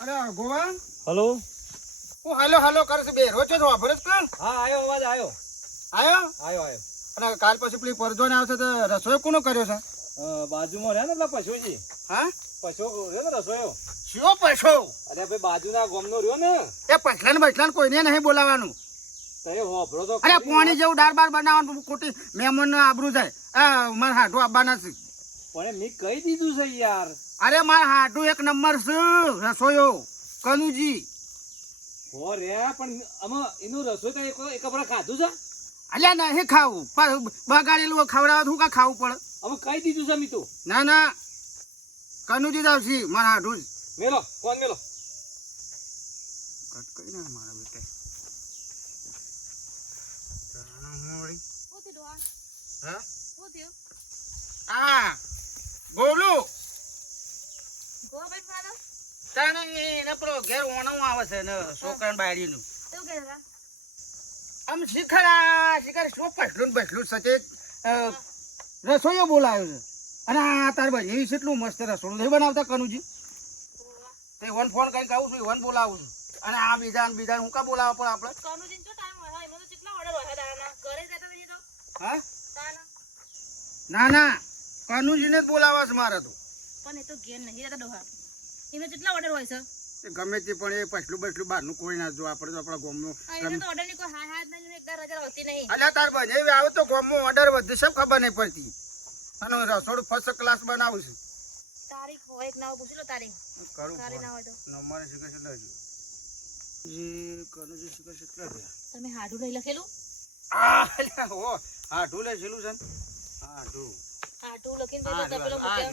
અરે ગોવા હલો. હું હાલો હાલો કરશે બે રોજ તો વાપરે જ કર હા આયો અવાજ આયો. આયો અને કાલ પછી પેલી પરજો ને આવશે તો રસોઈ કોનો કર્યો છે બાજુમાં રહ્યા ને પેલા પશુજી. હા પશુ રહ્યો ને રસોયો. શિવો પૈસો અરે ભાઈ બાજુના ગામનો રહ્યો ને એ પછલાન બછલાન કોઈને નહીં બોલાવાનું. તો એ હોભળો તો અરે પાણી જેવું દાળ બાર બનાવવાનું ખોટી મહેમાન ને આબરૂ જાય. મારે હાડું આવવાના છે. પણ મેં કહી દીધું છે યાર. અરે મારે હાડું એક નંબર છે રસોયો કનુજી. હો રે પણ આમાં એનું રસોઈ તો એક આપણે ખાધું છે. અલ્યા નહીં ખાવું પણ બગાડેલું ખવડાવવા શું કા ખાવું પડે. અમે કહી દીધું છે મી તો. ના ના કનુજી જ આવશે મારા હાડું જ. મેલો કોણ મેલો. કટ કરી ના મારા બેટા. હા હા બોલું તાણે એને પેલો ઘેર ઓણું આવે છે ને છોકરાને બાયડીનું આમ શિખર શું પછલું બસલું સચે રસોઈયો બોલાવ્યો છે અને આ તાર ભાઈ એવી કેટલું મસ્ત રસોડું નહીં બનાવતા કનુજી. તે વન ફોન કરીને કહું છું વન બોલાવું છું અને આ બીજા હું કા બોલાવવા પડે આપણે. હા ના ના કનુજીને જ બોલાવા છે મારે તો. પણ એ તો ઘેર નહીં રહેતા ડોહા. એનો કેટલા ઓર્ડર હોય છે? એ ગમે તે પણ એ પછલું બસલું બહારનું કોઈ ના જો આપણે તો આપણા ગામનું. એને તો ઓર્ડર ની કોઈ હા નહીં એક રજા હોતી નહીં. અલ્યા તાર ભાઈ એવી આવે તો ગામમાં ઓર્ડર વધે સબ ખબર નહીં પડતી. અને રસોડું ફર્સ્ટ ક્લાસ બનાવું છે. તારીખ હોય કે ના હોય પૂછી લો તારીખ. કરું તારીખ ના હોય તો નંબર શીખે છે લેજો. જી કનુજી શીખે છે કેટલા થયા? તમે હાડું નહીં લખેલું? અલ્યા હો હાડું લે છેલું છે ને હાડું. હાડું લખીને પેલો તપેલો મૂકે.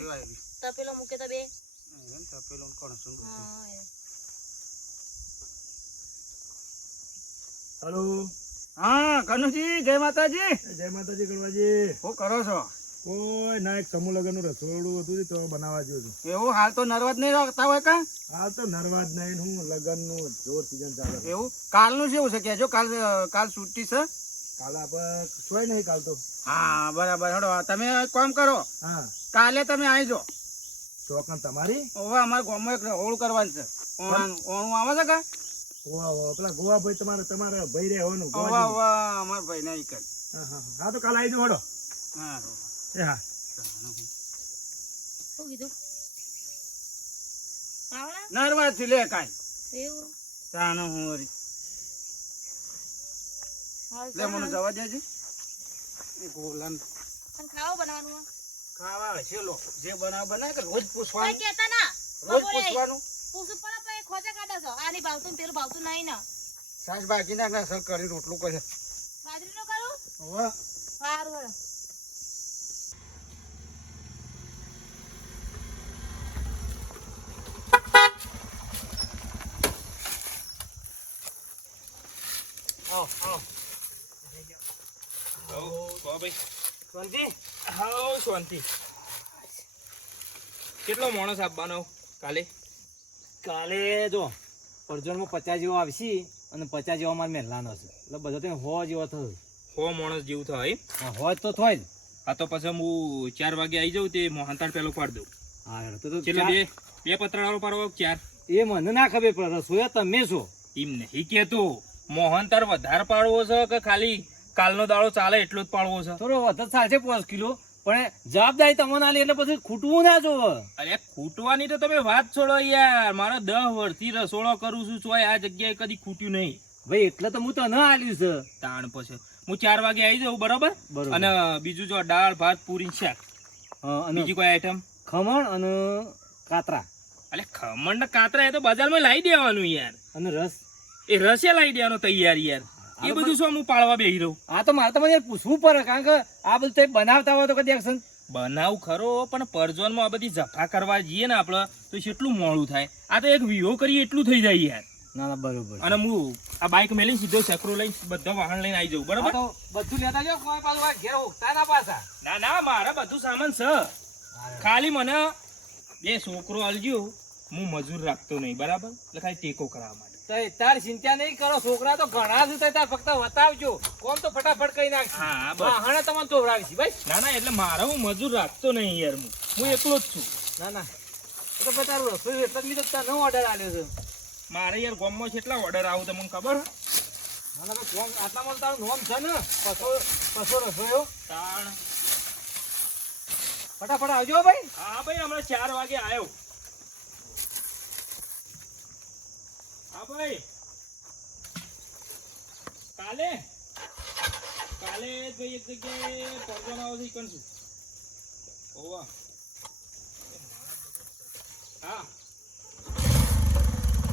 તપેલો મૂકે તો બે. તપેલો કોણ શું? હલો. હા કનુજી જય માતાજી. જય માતાજી ગણવાજી. શું કરો છો? કોઈ ના એક સમૂહ લગનનું રસોડું હતું તો બનાવવા જેવું હતું. એવું હાલ તો નર્વસ નહીં રાખતા હોય કા? હાલ તો નરવા જ નહીં હું લગનનું જોર સીઝન ચાલે. એવું કાલનું શું છે કેજો કાલ છૂટી છે. કાલે આપણે સોય નહીં કાલ તો. હા બરાબર હેડો તમે એક કામ કરો હા કાલે તમે આવી જાઓ. ચોકન તમારી હવે અમારા ગામમાં એક હોળ કરવાનું છે. ઓણું આવે છે કા? વાહ પેલા ગોવા ભાઈ તમારા ભાઈ રે હોવાનું. વાહ વાહ અમારા ભાઈ ના ઈકન. હા તો કાલે આવી જાવ હડો. હા એ હા શું કીધું? આવડા? નર્વસ થી લે કાલ એવું? તાનો હું વળી લે મને જવા દેજે. એ ગોલાન પણ ખાવા બનાવવાનું હોય? ખાવા છે લો જે બનાવે કે રોજ કોઈ પૂછવાનું. કહેતા ના. રોજ બપોરે પૂછવાનું. પૂછું પડે પણ એ ખોજે કાઢે છો. આ નહીં ભાવતું ને પેલું ભાવતું નહીં ને. સાસ બાકી ના સર કરી રોટલું કરે. બાજરીનું કરું? હવે સારું હેડો. કેટલો માણસ આપવાનો કાલે? કાલે જો પરજોનમાં 50 જેવો આવશે અને 50 જેવો મારે મહેલાનો છે એટલે બધો તો 100 જેવો થયો. 100 માણસ જેવું થાય. હા હોય તો થોય જ. આ તો પછી હું 4 વાગે આવી જાઉં તે મોહનતાળ પેલો પાડી દઉં. હા તો એટલે બે પતરાળો પાડવો 4. એ મને ના ખબર પડે રસોયા તમે છો. એમ નહીં કેતો મોહનતાળ વધારે પાડવો છે કે ખાલી કાલનો દાડો ચાલે એટલો જ પાડવો છે? થોડો વધારે ચાલશે 5 કિલો પણ જવાબદારી તમને આલી એટલે પછી ખૂટવું ના જોવે. અરે ખૂટવાની તો તમે વાત છોડો યાર. મારો 10 વર્ષથી રસોડો કરું છું તોય આ જગ્યાએ કદી ખૂટ્યું નહીં ભાઈ. એટલે તો હું તો ન આલ્યું છે. તાણ પછી હું 4 વાગે આવી જાઉં બરોબર. અને બીજું જો દાળ ભાત પૂરી શાક અને બીજી કોઈ આઈટમ? ખમણ અને કાતરા. અરે ખમણ ને કાતરા એ તો બજારમાં લાવી દેવાનું યાર. અને રસ એ રસે લાવી દેવાનો તૈયાર યાર. એ બધું શું હું પાળવા બેહી રહું? આ તો મારે તમને પૂછવું પડે કારણ કે આ બધું તમે બનાવતા હોય તો કદી એક્શન બનાવ ખરો પણ પરજોનમાં આ બધી જફા કરવા જઈએ ને આપણે તો કેટલું મોડું થાય. આ તો એક વિહો કરીએ એટલું થઈ જાય યાર. ના ના બરોબર. અને હું આ બાઇક મેલીને સીધો સકરો લઈને બધા વાહન લઈને આવી જાઉં બરોબર. તો બધું લેતા જાઓ કોઈ પાછું ઘેર હોતા ના પાછા. ના ના મારા બધું સામાન છે. ખાલી મને 2 છોકરો આલજો. હું મજૂર રાખતો નહીં બરાબર. એટલે ખાલી ટેકો કરાવવા માટે. તાર ચિંતા નહીં કરો. છોકરા તો ઘણા છે તાર ફક્ત બતાવજો. કોમ તો ફટાફટ કઈ નાખશે. હા બસ હણે તમને તો રાખી ભાઈ. ના ના એટલે મારા હું મજૂર રાખતો નહીં યાર. હું એકલો જ છું. ના ના તો પછી તારું રસોઈ એટલે જ મેં તો તને ઓર્ડર આલ્યો છે. મારે યાર ગામમાં કેટલા ઓર્ડર આવું તમને ખબર હે? મને હવે કોમ આટલામાં તો તારું નોમ છે ને પસો રસોઈયો. તાણ ફટાફટ આવજો હો ભાઈ. હા ભાઈ હમણાં 4 વાગે આવ્યો. હા ભાઈ કાલે ભાઈ એક જગ્યાએ પરગોનો આવશે ઈ કણશું. ઓવા હા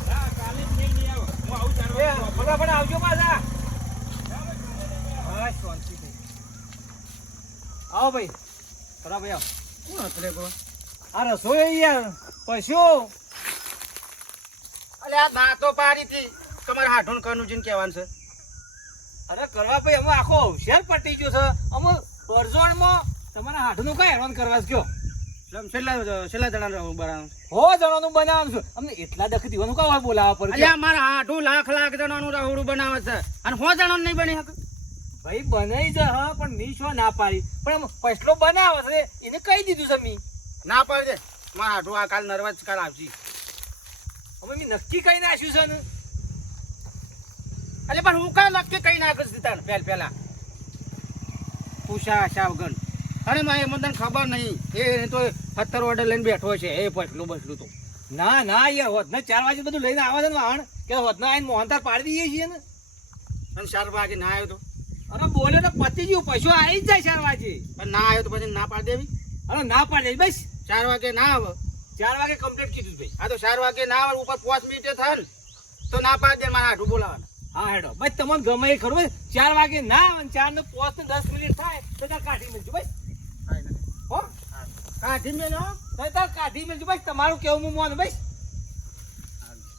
હા કાલે જ લઈ આવો. હું આવું 4 એ વાગે. ફટાફટ આવજો પાછા. હા શાંતિ ભાઈ. આવો ભાઈ. બરાબર આવો. કોણ હતું લે કોઈ? આ રસોઈ યાર પૈસો. અલે આ દાંતો પાડી હતી તમારે હાઠું કનુજીને કહેવાનું છે. અરે કરવા ભાઈ અમે આખો હોશિયાર પટી ગયો છે. અમે પરજોણમાં તમારા હાથનું કઈ હેરાન કરવા કયો. છેલ્લા જણા રહું બરાબર. હો જણાનું બનાવવાનું છે. અમને એટલા દખ દીવાનું કાવા બોલાવવા પર અલ્યા મારા હાઠું લાખ જણાનું રહોડું બનાવે છે અને 100 જણાનું નહીં બની શકે. ભાઈ બનાવી છે હા પણ મી શું ના પાડી પણ આમ પૈસલો બનાવે છે એને કહી દીધું છે મી. ના પાડજે મારા હાઠું આ કાલ નર્વસ કાલ આવશે. અમે મી નક્કી કઈ નાખ્યું છે ને. અલે પણ હું કાંઈ નક્કી કઈ નાખીશ દીધા પહેલા પૂછા આશા વગર. અને મારે મને તને ખબર નહીં એ તો 17 ઓર્ડર લઈને બેઠો છે એ પછલું બસલું તો. ના ના યાર હોદના 4 વાગે બધું લઈને આવે છે ને વાહણ કે હોદના આવીને મોહનતાર પાડી દઈએ છીએ ને. અને 4 વાગે ના આવ્યો તો અરે બોલે તો પતી ગયું પૈસો આવી જ જાય 4 વાગે. પણ ના આવ્યો તો પછી ના પાડી દેવી. અરે ના પાડે બસ 4 વાગે ના આવે. 4 વાગે કમ્પ્લીટ કીધું ભાઈ. આ તો 4 વાગે ના આવે ઉપર 5 મિનિટે થાય ને તો ના પાડી દે મારા હાઠું બોલાવાના. હા હેડો ભાઈ તમને ગમે એ ખરું 4 વાગે ના આવે 4 ને 5 ને 10 મિનિટ થાય તો તાર કાઢી મેળજો ભાઈ. હો કાઢી મેલો. તો તાર કાઢી મેળજો ભાઈ. તમારું કેવું હું મોન ભાઈ.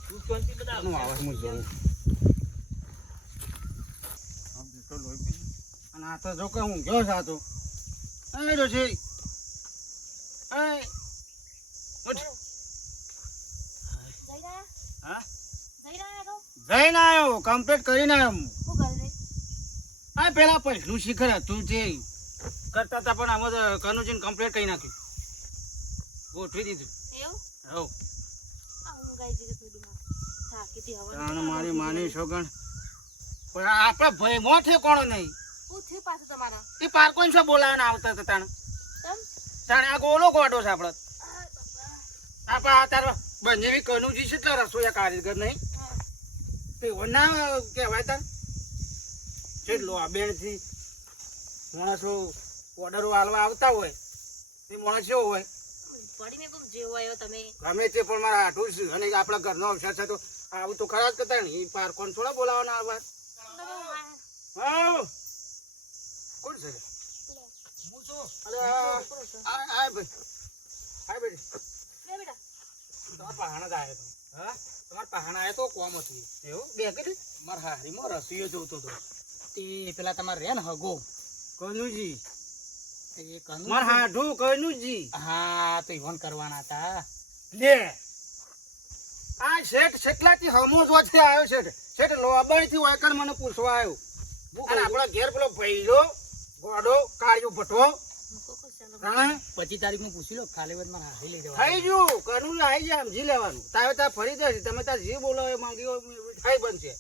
તું શાંતિ બધા આનું આવે હું જોઉં. અને આ તો જો કે હું ગયો છે આ તો. એ ડોશી. એ ઉઠ. હા જઈને આવ્યો કમ્પ્લીટ કરીને આવ્યો હું. હા પેલા પહેલું શિખર હતું તે કરતા હતા પણ આમાં તો કનુજીને કમ્પ્લીટ કરી નાખ્યું ગોઠવી દીધું. હવ તાણ મારી માની છોકણ પણ આપણા ભાઈમાં ઠેકોણો નહીં. એ પાર્કોન શું બોલાવાના આવતા હતા તાણ આ ગોલો ગોડો છે આપણે. આપણા તારા બંને કનુજી છે એટલા રસોઈયા કારીગર નહીં તે ના કહેવાય તાર કેટલો આ બેનથી માણસો ઓર્ડરો આલવા આવતા હોય એ માણસ કેવો હોય ગમે તે પણ મારા હાથું છે અને આપણા ઘરનો અવસર છે તો આવું તો ખરા જ કરતા ને એ પાર્કોન થોડા બોલાવાના આવવા. હા કોણ છે? હું છું. અરે આ ભાઈ હા બેટી તમારા પહાણા જ આવ્યો તો. હા તમારા પહાણા આવ્યો તો કોમ હતું એવું બે કરી મારા હારીમાં રસોઈયો જોતો હતો તે પેલા તમારે રે ને હગો કનુજી મારા હાઠું કનુજી. હા તો ઈવન કરવાના હતા લે આ શેઠ કેટલાથી હમો જ વચ્ચે આવ્યો શેઠ લોબાઈથી વાયકર મને પૂછવા આવ્યો અને આપણા ઘેર પેલો ભૈલો ગોડો કાળિયો ભઠ્ઠો 25 તારીખનું પૂછી લો ખાલી વાત મારા હારી લઈ જવા થઈ ગયું કનું આવી જાય સમજી લેવાનું તારે તાર ફરી જશે તમે તાર જે બોલો એ માંગી થઈ બનશે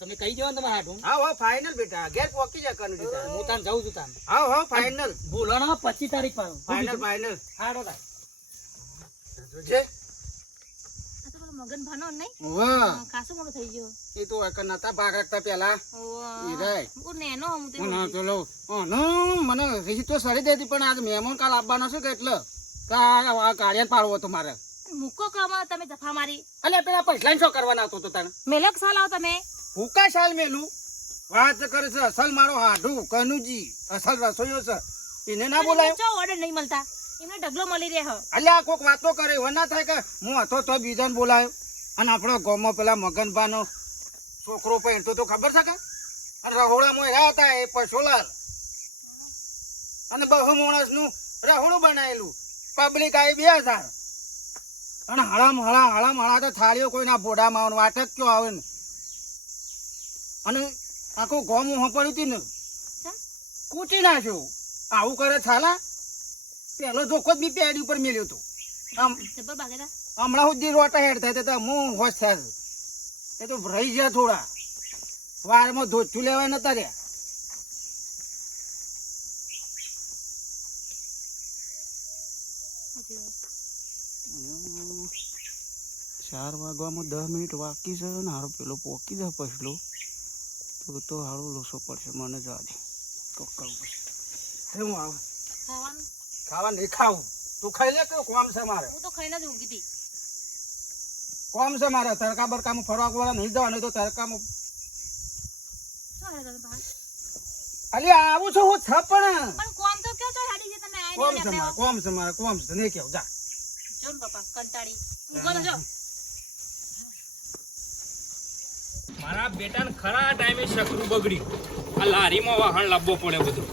તમે કહી જવાનું તમારા હાટું. હા હા ફાઇનલ બેટા ઘેર પહોંચી જાય કનું હું તાર જાઉં છું તાર. હા હા ફાઇનલ બોલો ના 25 તારીખ પર ફાઇનલ હાડો તાર જોજે મગન ભાનો નહીં વાહ ખાસો મોટો થઈ ગયો. એ તો એકર નતા ભાગ રાખતા પેલા ઈ રે હું નેનો હું તે હું ના પેલો નો મને રીત તો સરી દેતી પણ આજ મહેમાન કાલ આવવાનો છે કે એટલે આ કાળિયાન પાડવો તો મારે મૂકો કામાં તમે જફા મારી અલે પેલા પૈસા શું કરવાના હતો તો તને મેલક સાલ આવો તમે ભૂકા શાલ મેલું વાત કરે છે અસલ મારો હાડું કનુજી અસલ રસોઈયો છે એને ના બોલાયો ચો ઓર્ડર નહીં મળતા એમને ઢગલો મળી રહે હ અલ્યા કોક વાતો કરે એવા ના થાય કે હું હતો તો બીજાને બોલાયો અને આપણો ગામમાં પેલા મગનભાનો છોકરો પહેરતો તો ખબર છે કે અને રહોડામાં રહ્યા હતા એ પશોલાલ અને બહુ માણસનું રહોડું બનાવેલું પબ્લિક આવી 2000 અને હળા તો થાળીઓ કોઈના ભોડામાં આવે વાટ જ કયો આવે ને અને આખું ગામ પડ્યું હતું ને કૂટી નાખ્યું આવું કરે થાલા પેલો ધોકો જ બી પેડી ઉપર મેલ્યો હતો આમ જબ્બર બાગેલા હમણાં સુધી રોટા હેડ થાય તો હું હોશ થયા છું. એ તો રહી ગયા થોડા વારમાં ધોચું લેવાય નતા રહ્યા. ચાર વાગવામાં 10 મિનિટ બાકી છે ને હારો પેલો પોકી જાય પછલો તો હારો લોસો પડશે મને જવા દે કોક કરવું પડશે. હું આવે ખાવાનું ખાવા નહીં ખાવું તું ખાઈ લે કે કોમ છે મારે હું તો ખાઈને જ ઊંઘી હતી કોમ છે મારે તડકા બરકામાં ફરવા વાળા નહીં જવાનું તો તડકામાં શું હાલે તમે બહાર? અલી આવું છું હું છ પણ પણ કોમ તો કયો છો હાડી જે તમે કોમ આઈને છે મારે કોમ છે મારે કોમ છે નહીં કેવું જા જો ને બાપા કંટાળી ઊંઘો તો જો મારા બેટાને ખરા ટાઈમે શકરું બગડ્યું આ લારીમાં વાહણ લાવવો પડે બધું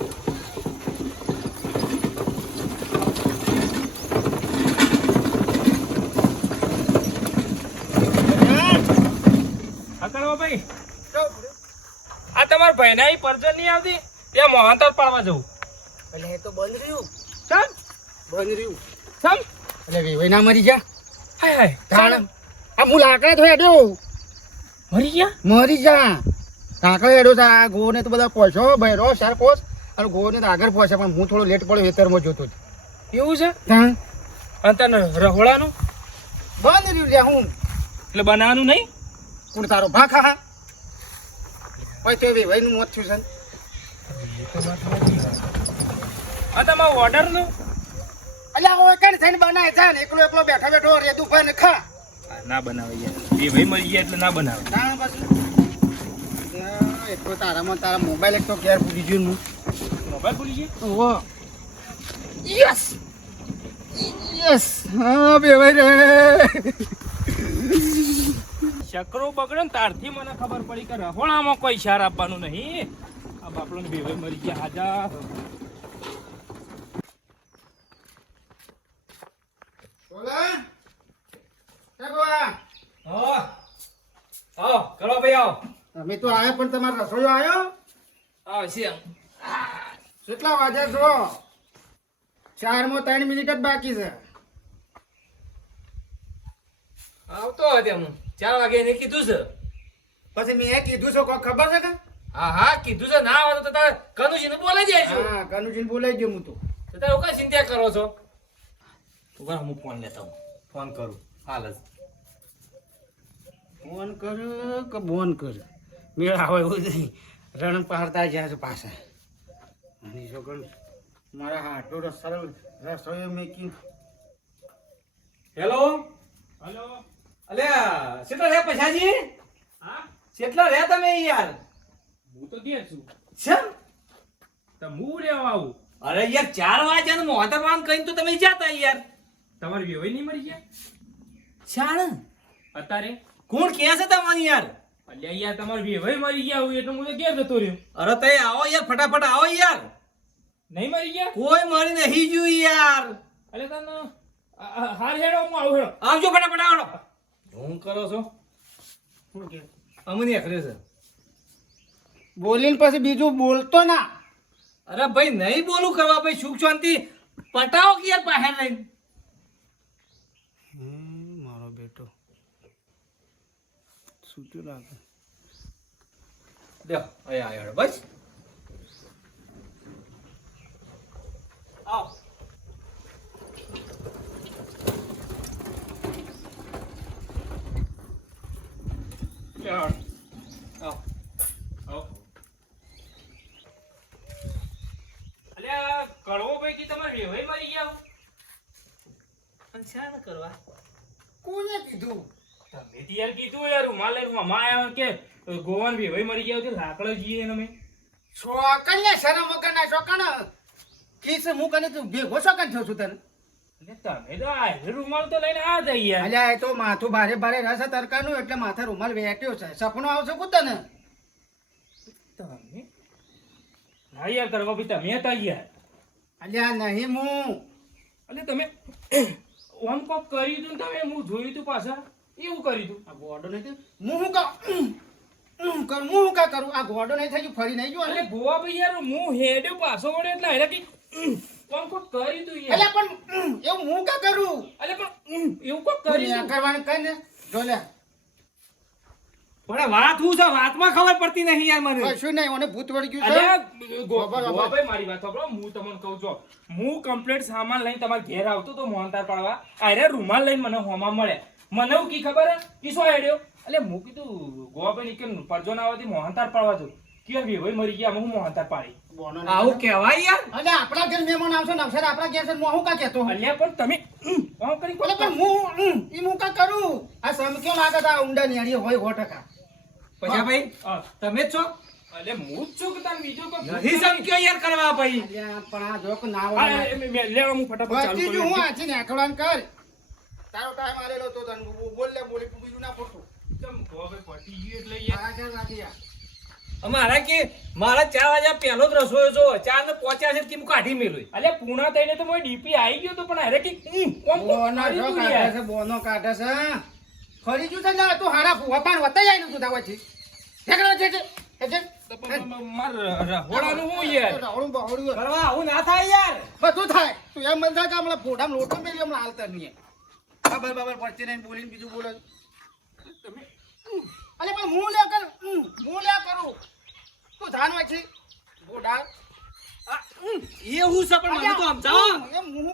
હકડવા ભાઈ આ તમારા ભાઈના ઈ પરજન નહીં આવતી ત્યાં મોહનતાલ પાડવા જવું એટલે એ તો બંધ રહ્યું ચમ બંધ રહ્યું ચમ એટલે વેવાઈ ના મરી જા હાય હાય તાણ આ હું લાકડા તો હેડ્યો મરી ગયા મરી જા કાકા હેડો તા આ ગોને તો બધા પહોંચો ભૈરો સાર પોસ અને ગોને તો આગળ પહોંચે પણ હું થોડો લેટ પડ્યો વેતરમાં જોતો જ એવું છે તાણ અને તને રહોડાનું બંધ રહ્યું લ્યા હું એટલે બનાવવાનું નહીં કોણ તારો ભા ખા પછી તો વેવાઈનું મોત થયું છે આ તમારો ઓર્ડરનું અલ્યા હું કઈ થઈને બનાય છે ને એકલો એકલો બેઠો બેઠો રેદું ભાઈ ને ખા ના બનાવે યાર એ ભાઈ મરી ગયા એટલે ના બનાવે તાણ પછી એટલો તારામાં તારા મોબાઈલ એક તો ઘેર પૂરી ગયું હું મોબાઈલ ભૂલી ગયા ઓહો યસ યસ હા બેવાઈ રે શકરો બગડે ને તારથી મને ખબર પડી કે રહોડામાં કોઈ શાર આપવાનું નહીં આ બાપડો ને બેભાઈ મરી ગયા હાજા બોલા એ બોલા આવો કરો ભાઈ આવો અમે તો આયા પણ તમારો રસોઈયો આવ્યો આવો છે કેટલા વાગ્યા છો 4 મિનિટ જ બાકી છે આવતો હતો હું 4 વાગે એને કીધું છે પછી મેં કીધું છે કોઈ ખબર છે કે હા હા કીધું છે ના આવે તો તારે કનુજીને બોલાઈ દેજો હા કનુજીને બોલાઈ ગયો હું તો તો તારે કઈ ચિંતા કરો છો ઉભા હું ફોન લેતા હું ફોન કરું હાલ જ ફોન કર કે બોન કર મેળ આવે એવું નહીં રણ પાડતા જ્યાં છે પાછા અને છોકરો મારા હાટો સરળ રસોઈ મેકિંગ હેલો હલો અલ્યા કેટલા રે પછાજી હા કેટલા રે તમે યાર હું તો દે છું છે તો હું લેવા આવું અરે યાર 4 વાગ્યાનું મોહતરવાન કહીને તો તમે જાતા યાર તમારી વેવાઈ નહીં મરી ગયા શાણ અત્યારે કોણ કહે છે તમને યાર અલ્યા યાર તમારી વેવાઈ મરી ગયા હોય એટલે હું તો ઘેર જતો રહ્યો અરે તે આવો યાર ફટાફટ આવો યાર નહીં મરી ગયા કોઈ મરી નહીં ગયું યાર અલે તને હાર હેડો હું આવું હેડો આવજો ફટાફટ આવો હું કરો છો અમને એકરે છે બોલીને પછી બીજું બોલતો ના અરે ભાઈ નહીં બોલું કરવા ભાઈ સુખ શાંતિ પટાવો કે યાર બહાર લઈને મારો બેટો સૂતું લાગે દે આયા આયો બસ આવ ચાલ આવ આવો. અલ્યા કડવો પૈકી તમારી વેવાઈ મરી ગયા હો. પણ શા ન કરવા કોને કીધું તમે તો યાર કીધું યાર રૂમાલ લઈને મામા આવ્યા કે ગોવાન વેવાઈ મરી ગયા હોય તો લાકડો જઈએ ને અમે છોકન ને શરમ વગર ના છોકન કિસ હું કને તું ભેગો છોકન થયો છું તને એટલે તમે તો આ રૂમાલ તો લઈને આ જઈ યાર અલ્યા એ તો માથું ભારે ભારે રહેશે તરકાનું એટલે માથા રૂમાલ વેટ્યો છે સપનું આવશે કુ તને તમે ના યાર કરવા ભી તમે હતા યાર અલ્યા નહીં હું એટલે તમે ઓમ કોક કર્યું તું ને તમે હું જોયું તું પાછા એવું કર્યું તું આ ગોડો નહીં થયું. હું શું કરું હું કા કરું આ ગોડો નહીં થઈ ગયું ફરી નહીં ગયું અરે ગોવા ભાઈ યાર હું હેડ્યો પાછો વળ્યો એટલે હેરા કોમ કોક કરી તું એટલે યાર પણ એવું હું કા કરું અલે પણ એવું કોક તું કરી ન્યા તું. કરવાનું કઈ ને જો લે પણ વાત શું છે વાતમાં ખબર પડતી નહીં યાર મને કશું નહીં મને ભૂત વળી ગયું અલ્યા, છે ગોપાભાઈ મારી વાત સાંભળો. હું તમને કહું છું હું કમ્પ્લીટ સામાન લઈને તમારા ઘેર આવતો તો મોહનતાર પાડવા અરે રૂમાલ લઈને મને હોમાં મળે મને એવું કી ખબર હે? કી શું હેડ્યો એટલે હું કીધું ગોપાભાઈ કે પરજો ના આવવાથી મોહનતાર પાડવા દઉં કે વેવાઈ મરી ગયા હું મોહનતાર પાડી બોનો નહીં. આવું કહેવાય યાર અને આપણા ઘેર મહેમાન આવશે નવસારી આપણા ઘેર છે હું હું કા કહેતો અલ્યા પણ તમે કોમ કરી એટલે પણ હું કા કરું આ સમક્યો લાગે આ ઊંડા નેડી હોય 100%. પછાભાઈ હા. તમે જ છો અલે હું જ છું કે તાર બીજો કોઈ નહીં સમક્યો યાર કરવા ભાઈ અલ્યા, પણ આ જોક ના હા, હોય લેવા હું ફટાફટ ચાલુ વસ્તી જો કરું હું આથી નેકળવાનું કર તારો ટાઈમ આલેલો તો તને બોલ લે બોલી બીજું ના ખોટું ચમ ગોપાભાઈ પટી ગયું એટલે યાર. તારા ઘેર રાખી યાર. અમારા કે મારા 4 વાગ્યા પહેલો જ રસોઈ જો 4 ને 50 છે કે હું કાઢી મેલું અલે પૂણા થઈને તો મોય ડીપી આવી ગયો તો પણ અરે કે કોમ બોનો કરી જો તું કાઢે યાર. છે બોનો કાઢે છે ફરી જુ તને તું હારા વપાણ વતાઈ આઈ તું દાવાથી ઠેકડો છે તો પણ માર રહોડાનું હું યાર રાવણું બહોળું કરવા આવું ના થાય યાર બધું થાય તું એમ મન થાય કે હમણાં ફોટામાં લોટો મેલી હમણાં હાલતા નહીં ખબર બબર પડતી નહીં બોલીને બીજું બોલે તમે અરે પણ હું લે કર હું લે કરું તું ધાન વાંચી ગોડા એ હું છે પણ મને તો સમજાવો એમ હું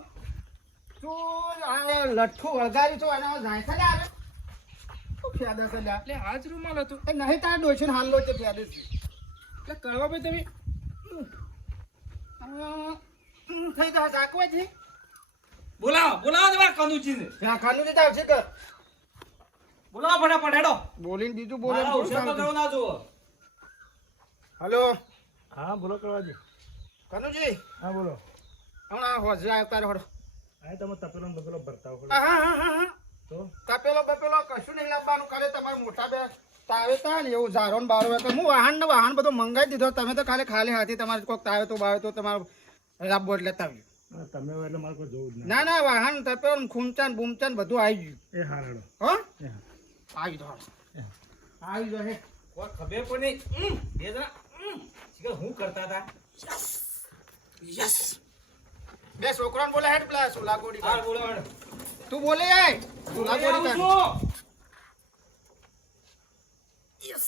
તું આ લઠ્ઠું વળગારી તો એના જાય છે આવે તું ફેદા છે લ્યા એટલે આજ રૂમાલ હતો એ નહીં તાર ડોશી ને હાલ લો તે ફેદે છે એટલે કરવા ભાઈ તમે થઈ જા જાકવા છે બોલાવો તમારા કનુજીને રાખવાનું જ આવશે કે બોલાવો ફટાફટ હેડો બોલીને બીજું બોલે મારા ઔષધ તો કરો ના જુઓ હલો હા બોલો કરવાજી કનુજી હા બોલો હમણાં હોજે આવ્યો તારે હડો હા તમે તપેલો ને બપેલો ભરતા હો હા હા હા હા તો તપેલો બપેલો કશું નહીં લાવવાનું કરે તમારે મોટા બે તાવે તા ને એવું ઝારો ને બારો હોય તો હું વાહન બધું મંગાવી દીધો તમે તો ખાલી હાથી તમારે કોઈક તાવે તો બાવે તો તમારે લાવવો એટલે તાવ્યું હા, તમે હોય એટલે મારે કોઈ જોવું જ નહીં ના ના વાહન તપેલો ને ખૂમચાન બૂમચાન બધું આવી ગયું એ હા હેડો હો એ હા. આવી ગયો આવી ગયો હે કોઈ ખબર પણ નહીં બે જણા શીખર હું કરતા હતા યસ બે છોકરાને બોલે હેડ પેલા સોલા ગોડી હાલ બોલો હેડો તું બોલે આય સોલા ગોડી આવું છું. યસ